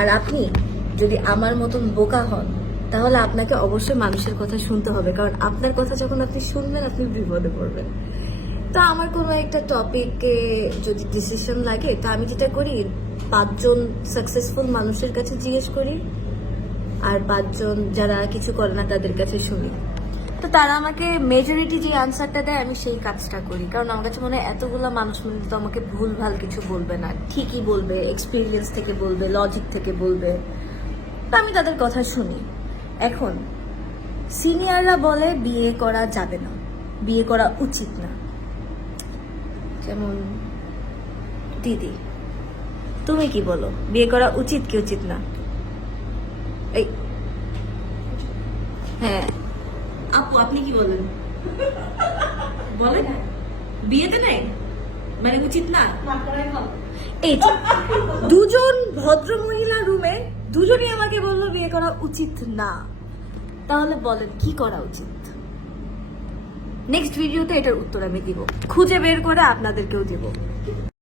আর আপনি যদি আমার মতন বোকা হন, তাহলে আপনাকে অবশ্যই মানুষের কথা শুনতে হবে। কারণ আপনার কথা যখন আপনি শুনবেন, আপনি বিপদে পড়বেন। তো আমার কোনো একটা টপিকে যদি ডিসিশন লাগে, তো আমি যেটা করি, পাঁচজন সাকসেসফুল মানুষের কাছে জিজ্ঞেস করি, আর পাঁচজন যারা কিছু করে না, তাদের কাছে শুনি। তো তারা আমাকে মেজরিটি যে আনসারটা দেয়, আমি সেই কাজটা করি। কারণ আমার কাছে মনে হয় এতগুলো মানুষ মনে তো আমাকে ভুল ভালো কিছু বলবে না। ঠিকই বলবে এক্সপিরিয়েন্স থেকে বলবে লজিক থেকে বলবে। তো আমি তাদের কথা শুনি। এখন সিনিয়ররা বলে, বিয়ে করা যাবে না। বিয়ে করা উচিত না। যেমন, দিদি, তুমি কি বলো? বিয়ে করা উচিত কি উচিত না? এই হ্যাঁ। আপু আপনি কি বলেন? বলেন। বিয়েতে নাই? মানে উচিত না? এই দুজন ভদ্র মহিলা রুমে দুজনই আমাকে বলল বিয়ে করা উচিত না। তাহলে বলেন কি করা উচিত? নেক্সট ভিডিওতে এটার উত্তর আমি দিব। খুঁজে বের করে আপনাদেরকেও দিব।